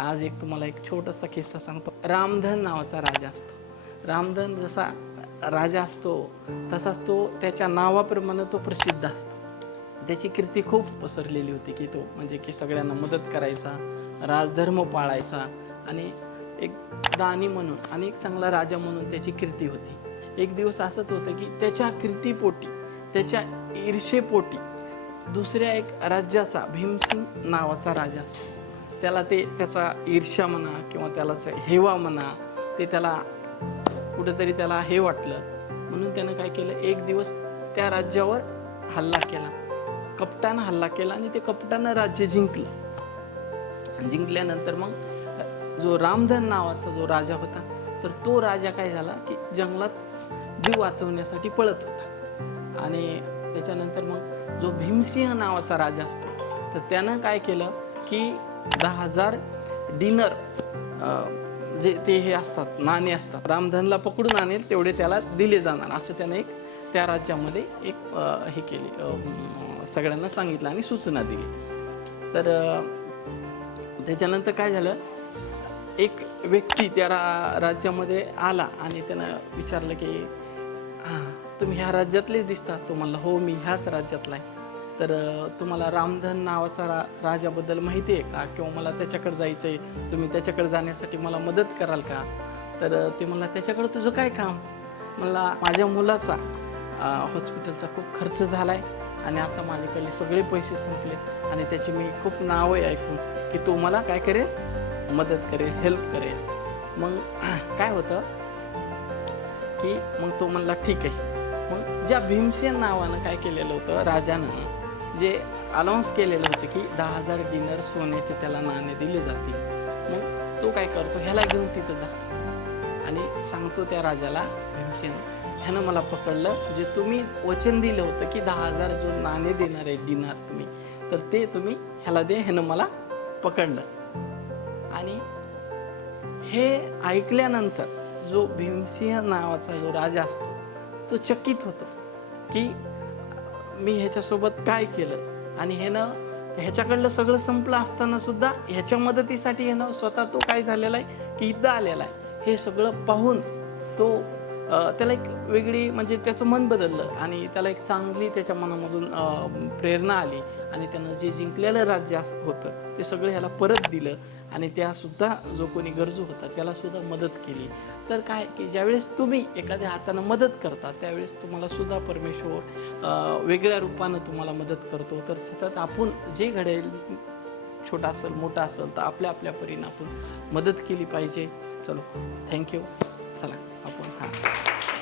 आज एक तुम्हाला एक छोटासा किस्सा सांगतो. रामधन नावाचा राजा असतो. रामधन जसा राजा असतो तसाच तो त्याच्या नावाप्रमाणे तो प्रसिद्ध असतो. त्याची कीर्ती खूप पसरलेली होती की तो म्हणजे की सगळ्यांना मदत करायचा राजधर्म पाळायचा आणि एक दानी म्हणून आणि एक चांगला राजा म्हणून त्याची कीर्ती होती. एक दिवस असंच होतं की त्याच्या कीर्तीपोटी त्याच्या ईर्षेपोटी दुसऱ्या एक राज्याचा भीमसिंग नावाचा राजा असतो. त्याला ते त्याचा ईर्ष्या म्हणा किंवा त्याला हेवा म्हणा ते त्याला कुठंतरी त्याला हे वाटलं. म्हणून त्यानं काय केलं एक दिवस त्या राज्यावर हल्ला केला. कपटानं हल्ला केला आणि ते कपटानं राज्य जिंकलं. जिंकल्यानंतर मग जो रामधन नावाचा जो राजा होता तर तो राजा काय झाला की जंगलात जीव वाचवण्यासाठी पळत होता. आणि त्याच्यानंतर मग जो भीमसिंह नावाचा राजा असतो तर त्यानं काय केलं की दहा हजार डिनर जे ते हे असतात नाणे असतात. रामधनला पकडून आणेल तेवढे त्याला दिले जाणार. असं त्याने एक त्या राज्यामध्ये एक हे केली सगळ्यांना सांगितलं आणि सूचना दिली. तर त्याच्यानंतर काय झालं? एक व्यक्ती त्या रा राज्यामध्ये आला आणि त्यानं विचारलं की हां तुम्ही ह्या राज्यातलेच दिसता. तो म्हणला हो मी ह्याच राज्यातला आहे. तर तुम्हाला रामधन नावाचा रा राजाबद्दल माहिती आहे का? किंवा मला त्याच्याकडे जायचं आहे तुम्ही त्याच्याकडे जाण्यासाठी मला मदत कराल का? तर ते म्हणला त्याच्याकडं तुझं काय काम? मला माझ्या मुलाचा हॉस्पिटलचा खूप खर्च झाला आहे आणि आता माझ्याकडे सगळे पैसे संपले आणि त्याची मी खूप नाव आहे ऐकून की तो मला काय करेल? मदत करेल हेल्प करेल. मग काय होतं? की मग तो म्हणला ठीक आहे. मग ज्या भीमसेन नावानं काय केलेलं होतं राजानं जे अनाऊन्स केलेलं होतं की दहा हजार डिनर सोन्याचे त्याला नाणे दिले जातील. मग तो काय करतो? ह्याला घेऊन तिथं जातो. आणि सांगतो त्या राजाला भीमसेन ह्यानं मला पकडलं. जे तुम्ही वचन दिलं होतं की दहा हजार जो नाणे देणार आहे डिनर तुम्ही तर ते तुम्ही ह्याला दे ह्यानं मला पकडलं. आणि हे ऐकल्यानंतर जो भीमसिंह नावाचा जो राजा असतो तो चकित होतो की मी ह्याच्यासोबत काय केलं? आणि ह्यानं ह्याच्याकडलं सगळं संपलं असताना सुद्धा ह्याच्या मदतीसाठी ह्यानं स्वतः तो काय झालेला आहे की इथं आलेला आहे. हे सगळं पाहून तो त्याला एक वेगळी म्हणजे त्याचं मन बदललं आणि त्याला एक चांगली त्याच्या मनामधून प्रेरणा आली. आणि त्यानं जे जिंकलेलं राज्य होतं ते सगळं ह्याला परत दिलं. आणि त्यासुद्धा जो कोणी गरजू होता त्यालासुद्धा मदत केली. तर काय की ज्यावेळेस तुम्ही एखाद्या हातानं मदत करता त्यावेळेस तुम्हाला सुद्धा परमेश्वर वेगळ्या रूपानं तुम्हाला मदत करतो. तर सतत आपण जे घडेल छोटा असेल मोठा असेल तर आपल्या आपल्या परीनं आपण मदत केली पाहिजे. चलो थँक्यू चला आपण हां.